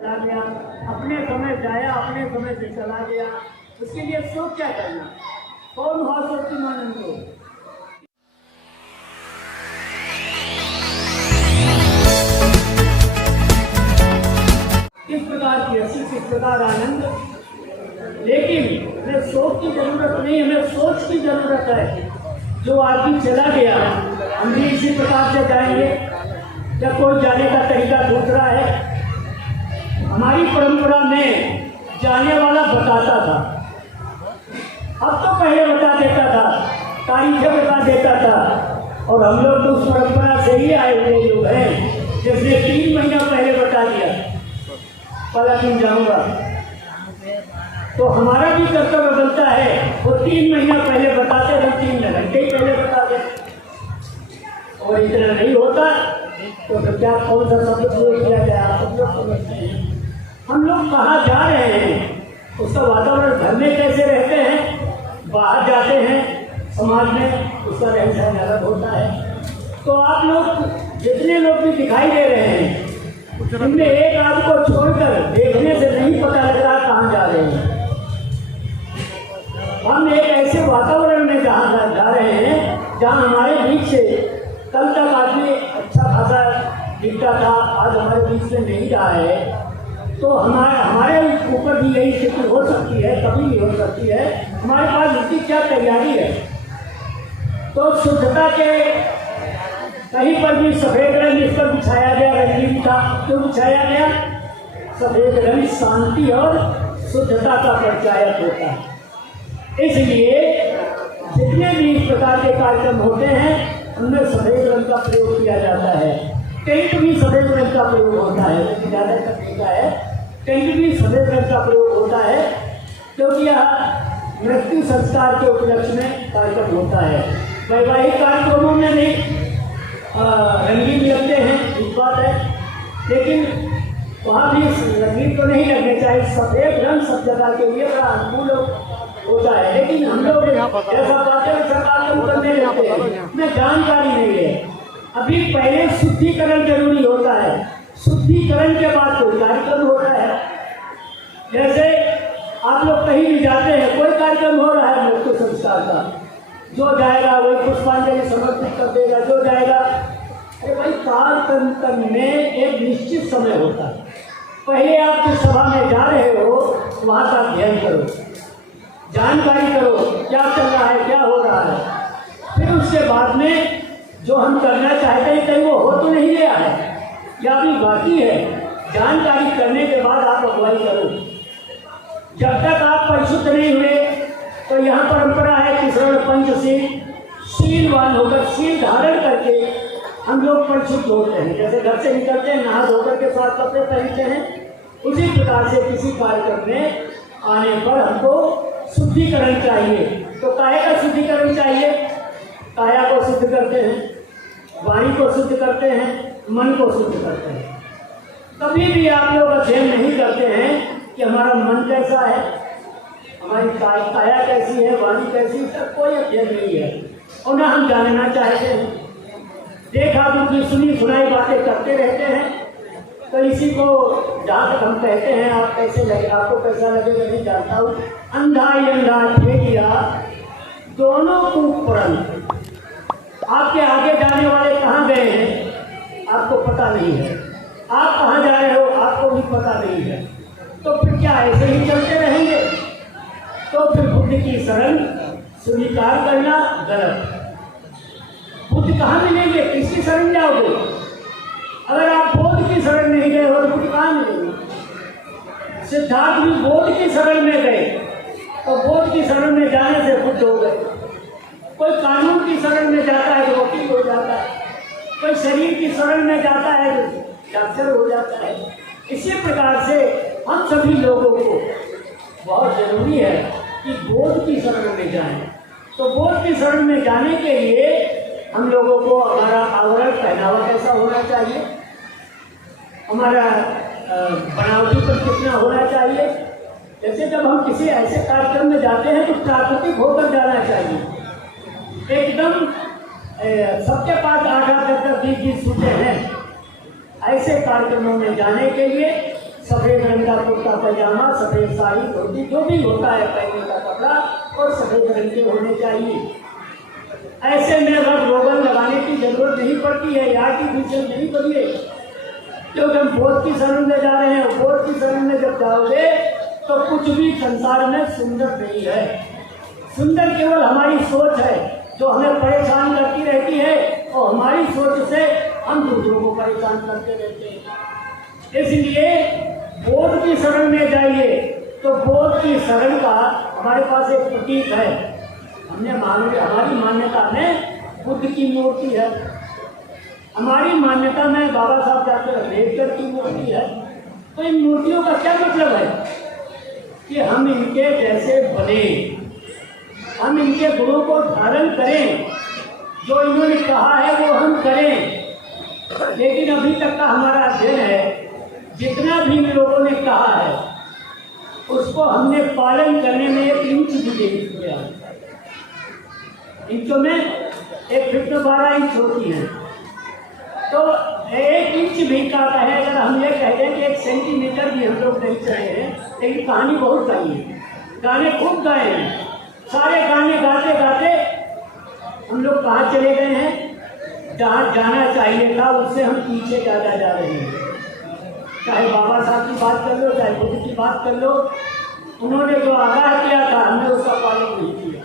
चला गया, अपने समय जाया, अपने समय से चला गया, उसके लिए शोक क्या करना? कौन हुआ शोकीमानंद को? इस प्रकार की हंसी, इस प्रकार आनंद, लेकिन हमें शोक की जरूरत नहीं, हमें सोच की जरूरत है। जो आदमी चला गया, हम भी इसी प्रकार से जाएंगे या कोई जाने का तरीका दूसरा है? हमारी परंपरा में जाने वाला बताता था, अब तो पहले बता देता था, तारीखें बता देता था, और हम लोग तो उस परंपरा से ही आए हुए लोग हैं जिसने 3 महीना पहले बता दिया पहला दिन जाऊंगा। तो हमारा भी कर्तव्य बनता है, वो 3 महीना पहले बताते थे, 3 घंटे ही पहले बताते, और इतना नहीं होता तो फिर क्या कौन सा शब्द प्रयोग किया जाए? आप सब लोग समझते हैं। हम लोग कहाँ जा रहे हैं, उसका वातावरण घर में कैसे रहते हैं, बाहर जाते हैं समाज में उसका रहन सहन अलग होता है। तो आप लोग जितने लोग भी दिखाई दे रहे हैं, उनमें एक आदमी को छोड़कर देखने से नहीं पता लग रहा कहाँ जा रहे हैं। हम एक ऐसे वातावरण में जहाँ जा रहे हैं जहाँ हमारे बीच से कल तक आदमी अच्छा खासा दिखता था, आज हमारे बीच में नहीं रहा है। तो हमारे ऊपर भी यही स्थिति हो सकती है, कभी भी हो सकती है। हमारे पास इसकी क्या तैयारी है? तो शुद्धता के कहीं पर भी सफ़ेद रंग इस पर बिछाया गया, रंगीन था, क्यों बिछाया गया? सफ़ेद रंग शांति और शुद्धता का परिचायक होता है। इसलिए जितने भी इस प्रकार के कार्यक्रम होते हैं उनमें सफ़ेद रंग का प्रयोग किया जाता है। टेंट भी सफ़ेद रंग का प्रयोग होता है, लेकिन ज़्यादातर देखा है टेंट भी सफ़ेद रंग का प्रयोग होता है, क्योंकि यह मृत्यु संस्कार के उपलक्ष्य में कार्यक्रम होता है। वैवाहिक कार्यक्रमों में नहीं रंगीन लगते हैं, इस बात है, लेकिन वहाँ भी रंगीन तो नहीं लगने चाहिए। सफ़ेद रंग सब जगह के लिए बड़ा अनुकूल होता है, लेकिन हम लोग ऐसा बातें सरकार के ऊपर नहीं रहते हैं, में जानकारी नहीं है। अभी पहले शुद्धिकरण जरूरी होता है, शुद्धिकरण के बाद कोई कार्यक्रम होता है। जैसे आप लोग कहीं भी जाते हैं, कोई कार्यक्रम हो रहा है मृत्यु संस्कार का, जो जाएगा वही पुष्पांजलि समर्पित कर देगा, जो जाएगा। अरे भाई, कालतंत्र में एक निश्चित समय होता है। पहले आप जिस सभा में जा रहे हो वहाँ का अध्ययन करो, जानकारी करो क्या चल रहा है, क्या हो रहा है। फिर उसके बाद में जो हम करना चाहते हैं कहीं वो हो तो नहीं गया है या अभी बाकी है, जानकारी करने के बाद आप अगुवाई करो। जब तक आप परिशुद्ध नहीं हुए तो यहाँ परंपरा है कि शरण पंचशील, शीलवान होकर शील धारण करके हम लोग परिशुद्ध होते हैं। जैसे घर से निकलते हैं नहा धोकर के साथ कपड़े पहनते हैं, उसी प्रकार से किसी कार्यक्रम में आने पर हमको शुद्धिकरण चाहिए। तो काया का शुद्धिकरण चाहिए, काया को शुद्ध करते हैं, वाणी को शुद्ध करते हैं, मन को शुद्ध करते हैं। कभी भी आप लोग अध्ययन नहीं करते हैं कि हमारा मन कैसा है, हमारी काया कैसी है, वाणी कैसी है, तब कोई अध्ययन नहीं है और ना हम जानना चाहते हैं। देखा दुखी सुनी सुनाई बातें करते रहते हैं। तो इसी को जहाँ तक हम कहते हैं आप कैसे लगे, आपको कैसा लगेगा नहीं जानता हूँ। अंधा ही अंधा ठेकिया दोनों को परंत, आपके आगे जाने वाले कहाँ गए हैं आपको पता नहीं है, आप कहाँ जा रहे हो आपको भी पता नहीं है। तो फिर क्या ऐसे ही चलते रहेंगे? तो फिर बुद्ध की शरण स्वीकार करना गलत। बुद्ध कहाँ मिलेंगे, किसकी शरण जाओगे? अगर आप बोध की शरण नहीं गए हो तो बुद्ध कहाँ मिलेंगे? सिद्धार्थ भी बोध की शरण में गए तो बोध की शरण में जाने से बुद्ध हो गए। कोई कानून की शरण में जाता है तो वकील हो जाता है, कोई शरीर की शरण में जाता है तो डॉक्टर हो जाता है। इसी प्रकार से हम सभी लोगों को बहुत जरूरी है कि बोध की शरण में जाएं। तो बोध की शरण में जाने के लिए हम लोगों को हमारा आवरण पहनावा कैसा होना चाहिए, हमारा बनावटीपन कितना होना चाहिए। जैसे जब हम किसी ऐसे कार्यक्रम में जाते हैं तो प्राकृतिक होकर जाना चाहिए। एकदम सबके पास 8-8, 10-10, 20-20 सूटें हैं। ऐसे कार्यक्रमों में जाने के लिए सफेद का कुर्ता पैजामा, सफ़ेद साड़ी धोती, जो भी होता है पहनने का कपड़ा, और सफ़ेद रंग के होने चाहिए। ऐसे में रंग रोगन लगाने की जरूरत नहीं पड़ती है, आर्टिफिशियल नहीं बनिए। क्योंकि हम बोध की शरण में जा रहे हैं, बोध की शरण में जब जाओगे तो कुछ भी संसार में सुंदर नहीं है। सुंदर केवल हमारी सोच है जो हमें परेशान करती रहती है, और हमारी सोच से हम दूसरों को परेशान करते रहते हैं। इसलिए बोध की शरण में जाइए। तो बोध की शरण का हमारे पास एक प्रतीक है। हमारी मान्यता में बुद्ध की मूर्ति है, हमारी मान्यता में बाबा साहब डॉक्टर अम्बेडकर की मूर्ति है। तो इन मूर्तियों का क्या मतलब है कि हम इनके जैसे बने, हम इनके गुणों को धारण करें, जो इन्होंने कहा है वो हम करें। लेकिन अभी तक का हमारा अध्ययन है, जितना भी इन लोगों ने कहा है उसको हमने पालन करने में 1 इंच भी नहीं किया। इंचों में 1 फीट में 12 इंच होती है, तो 1 इंच भी का है। अगर हम ये कह दें कि 1 सेंटीमीटर भी हम लोग नहीं चले हैं, लेकिन कहानी बहुत गाई है, गाने खूब गाए हैं। सारे गाने गाते गाते हम लोग कहाँ चले गए हैं, जहाँ जाना चाहिए था उससे हम पीछे ज़्यादा जा रहे हैं। चाहे बाबा साहब की बात कर लो, चाहे बुद्ध की बात कर लो, उन्होंने जो आगाह किया था हमने उसका पालन नहीं किया,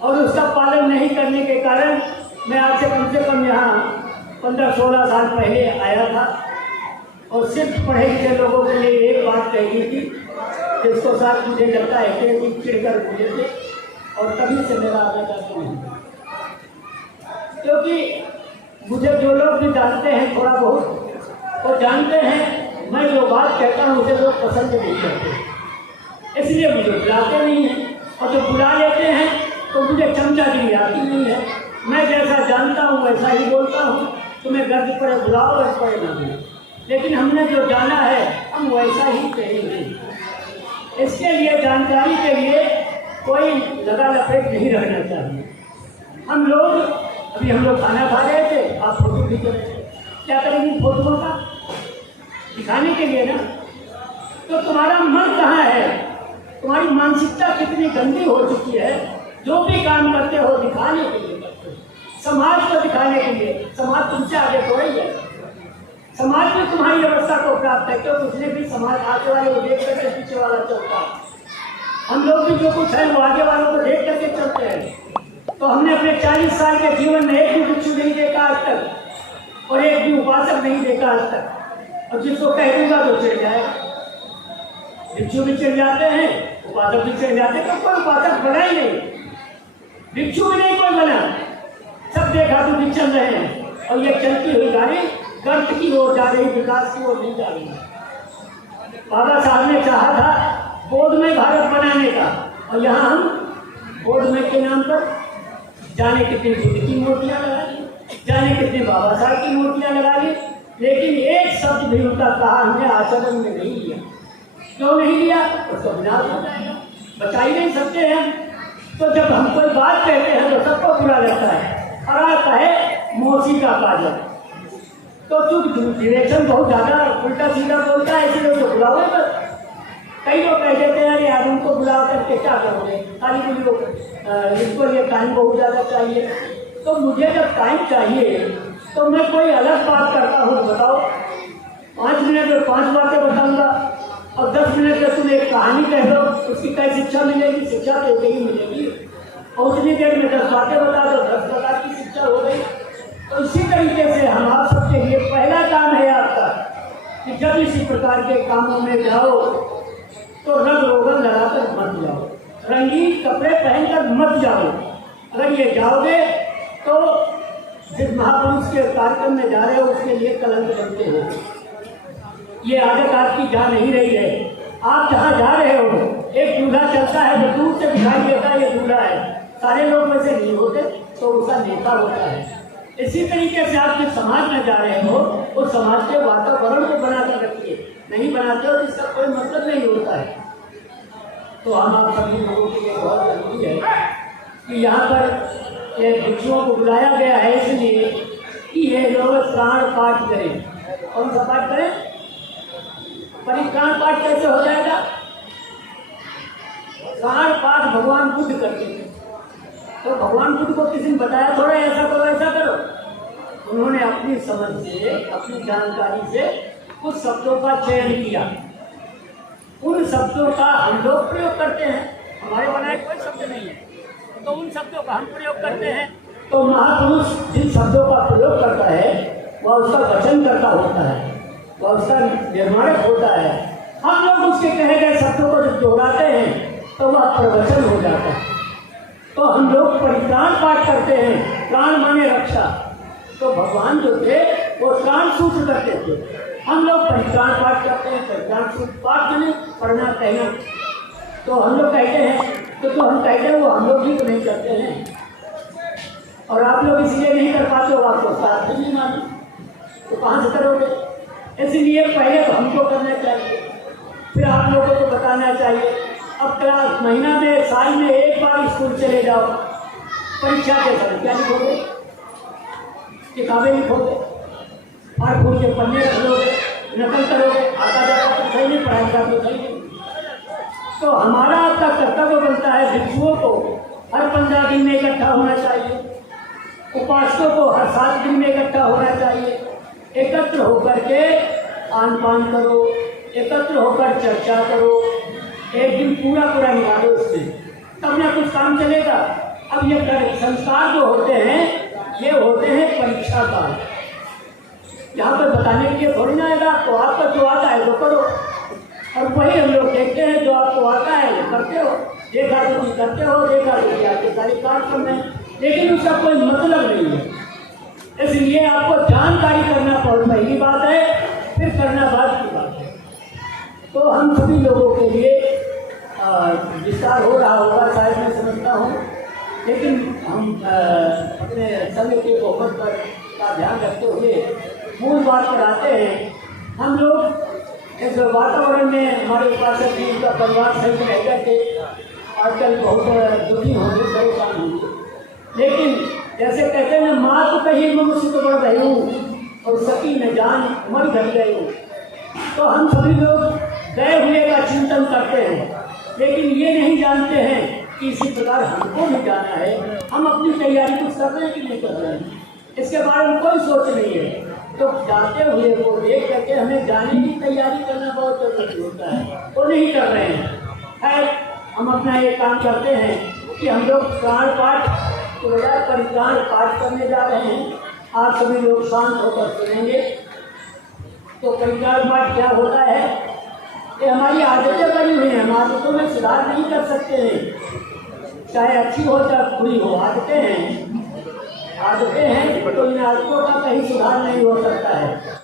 और उसका पालन नहीं करने के कारण मैं आज से कम यहाँ 15-16 साल पहले आया था, और सिर्फ पढ़े लिखे लोगों के लिए एक बात कही थी, जिसको साथ मुझे लगता है कि चिढ़कर बोले थे, और तभी से मेरा आगे जाता नहीं। क्योंकि मुझे जो लोग भी जानते हैं थोड़ा बहुत, वो जानते हैं मैं जो बात कहता हूँ मुझे लोग पसंद नहीं करते, इसलिए मुझे बुलाते नहीं हैं, और जो बुला लेते हैं तो मुझे चमचागिरी आती नहीं है। मैं जैसा जानता हूँ वैसा ही बोलता हूँ, तुम्हें गर्ज पड़े बुलाओ, गर्ज पड़े ना बुलाओ, लेकिन हमने जो जाना है हम वैसा ही कहेंगे। इसके लिए जानकारी के लिए कोई लगा लपेट नहीं रखना चाहिए। हम लोग खाना खा रहे थे, आप फोटो खींच रहे थे, क्या करेंगे फोटो का दिखाने के लिए ना। तो तुम्हारा मन कहाँ है, तुम्हारी मानसिकता कितनी गंदी हो चुकी है। जो भी काम करते हो दिखाने के लिए करते हो, समाज को दिखाने के लिए। समाज तुमसे आगे थोड़ा ही है, समाज में तुम्हारी अवस्था को प्राप्त है, क्योंकि उसने भी समाज आगे वाले को देख करके पीछे वाला चलता है। हम लोग भी जो कुछ है वो आगे वालों को देख करके चलते हैं। तो हमने अपने 40 साल के जीवन में एक भी भिक्षु नहीं देखा आज तक, और एक भी उपासक नहीं देखा आज तक। और जिसको कह दूंगा तो चिढ़ जाएगा। भिक्षु भी चिढ़ जाते हैं, उपासक भी चिढ़ जाते हैं, तो कोई उपासक बना ही नहीं, भिक्षु भी नहीं कोई बना। सब देखा तो भी चल रहे हैं, और ये चलती हुई गाड़ी गर्त की ओर जा रही, विकास की ओर नहीं जा रही। बाबा साहब ने चाहा था बोध में भारत बनाने का, और यहाँ हम बोध में के नाम पर जाने कितनी बुद्ध की मूर्तियाँ लगा ली, जाने कितने बाबा साहब की मूर्तियाँ लगा ली, लेकिन एक शब्द भी उनका कहा हमने आचरण में नहीं लिया। क्यों नहीं लिया? उसका विनाश हो जाएगा, बचा ही नहीं सकते हैं। तो जब हम कोई बात कहते हैं तो सबको बुरा लगता है, और आता है मौसी का काजल। तो चूंकि डायरेक्शन बहुत ज़्यादा उल्टा सीधा बोलता है, इसलिए तो बुलाओ। बस कई लोग कह देते हैं यार उनको बुला करके क्या करोगे, खाली बुली लोग इसको ये टाइम बहुत ज़्यादा चाहिए। तो मुझे जब टाइम चाहिए तो मैं कोई अलग बात करता हूँ, बताओ 5 मिनट में 5 बातें बताऊँगा, और 10 मिनट में तुम एक कहानी कह दो, उसकी कई शिक्षा मिलेगी, शिक्षा तो एक ही मिलेगी। और उतनी देर में 10 बातें बता दो, 10 प्रकार की शिक्षा हो गई। तो इसी तरीके से हम आप सबके लिए पहला काम है आपका कि जब इसी प्रकार के कामों में जाओ तो रंग रोगन लगाकर मत जाओ, रंगीन कपड़े पहनकर मत जाओ। अगर ये जाओगे तो जिस महापुरुष के कार्यक्रम में जा रहे हो उसके लिए कलंक बनते हो। ये आदत आपकी जा नहीं रही है। आप जहाँ जा रहे हो, एक दूल्हा चलता है तो दूर से दिखाई देता है ये दूल्हा है, सारे लोग वैसे नहीं होते, तो उसका नेता होता है। इसी तरीके से आप जिस समाज में जा रहे हो उस समाज के वातावरण को बनाकर रखिए, नहीं बनाते हो इसका कोई मतलब नहीं होता है। तो हम आप सभी लोगों के लिए बहुत जरूरी है कि यहाँ पर ये भिक्षुओं को बुलाया गया है इसलिए कि ये लोग प्राण पाठ करें। कौन सा पाठ करें? परित्राण पाठ कैसे हो जाएगा? प्राण पाठ भगवान बुद्ध करते थे, तो भगवान बुद्ध को किसी ने बताया थोड़ा ऐसा करो ऐसा करो। उन्होंने अपनी समझ से, अपनी जानकारी से कुछ शब्दों का चयन किया, उन शब्दों का हम लोग प्रयोग करते हैं। हमारे बनाए कोई शब्द नहीं है, तो उन शब्दों का हम प्रयोग करते हैं। तो महापुरुष जिन शब्दों का प्रयोग करता है वह उसका वचन करता होता है, वह उसका निर्माणक होता है। हम लोग उसके कहे गए शब्दों को जब दोहराते हैं तो वह प्रवचन हो जाता है। तो हम लोग परित्राण पाठ करते हैं, प्राण माने रक्षा। तो भगवान जो थे वो प्राण सूत्र करते थे, हम लोग परित्राण पाठ करते हैं। परित्राण सूत्र पाठ माने पढ़ना कहना। तो हम लोग कहते हैं तो हम कहते हैं वो हम लोग भी तो नहीं करते हैं, और आप लोग इसलिए नहीं कर पाते हो, आपको साथ भी नहीं मालूम, तो कहाँ से करोगे? इसलिए पहले तो हमको करना चाहिए, फिर आप लोगों को बताना चाहिए। अब क्लास महीना में, साल में एक बार स्कूल चले जाओ, परीक्षा के समय क्या लिखोगे? किताबें लिखोगे, और फूल के पन्ने रख लोगे, नकल करोगे, आता जाता तो सही नहीं, पढ़ाई का तो सही नहीं। तो हमारा आपका कर्तव्य बनता है भिक्षुओं को हर 15 दिन में इकट्ठा होना चाहिए, उपासकों को हर 7 दिन में इकट्ठा होना चाहिए। एकत्र होकर के आन पान करो, एकत्र होकर चर्चा करो, एक दिन पूरा पूरा निकालो उससे, तब ना कुछ काम चलेगा। अब ये संस्कार जो होते हैं ये होते हैं परीक्षा काल। यहाँ पर बताने के लिए थोड़ी ना आएगा, तो आपका जो आता है वो करो, और वही हम लोग देखते हैं जो आपको आता है वो करते हो, देखा तो तुम करते हो, देखा तो आपके सारे कार्यक्रम है, लेकिन उसका कोई मतलब नहीं है। इसलिए आपको जानकारी करना पहली बात है, फिर करना बाद की बात है। तो हम सभी लोगों के लिए विस्तार हो रहा होगा शायद, मैं समझता हूँ, लेकिन हम अपने संघ के बहुमत पर का ध्यान रखते हुए मूल बात पर आते हैं। हम लोग इस वातावरण में हमारे उपासक जी का परिवार सही रह गए थे, आजकल बहुत दुखी होंगे, परेशान होंगे, लेकिन जैसे कहते हैं ना, माँ तो कहीं मनुष्य तो बढ़ रही हूँ और सकी न जान मर घट गई हूँ। तो हम सभी लोग गए हुए का चिंतन करते हैं, लेकिन ये नहीं जानते हैं कि इसी प्रकार हमको भी जाना है। हम अपनी तैयारी कुछ कर रहे हैं कि नहीं कर रहे हैं, इसके बारे में कोई सोच नहीं है। तो जाते हुए वो देख करके हमें जाने की तैयारी करना बहुत जरूरी होता है, वो नहीं कर रहे हैं। खैर, हम अपना ये काम करते हैं कि हम लोग प्राण पाठ परित्राण पाठ करने जा रहे हैं। आप सभी लोग शांत होकर सुनेंगे। तो परित्राण पाठ क्या होता है? ये हमारी आदतें बनी हुई हैं, हम आदतों में सुधार नहीं कर सकते हैं, चाहे अच्छी हो चाहे बुरी हो, आदतें हैं। तो इन आदतों का कहीं सुधार नहीं हो सकता है।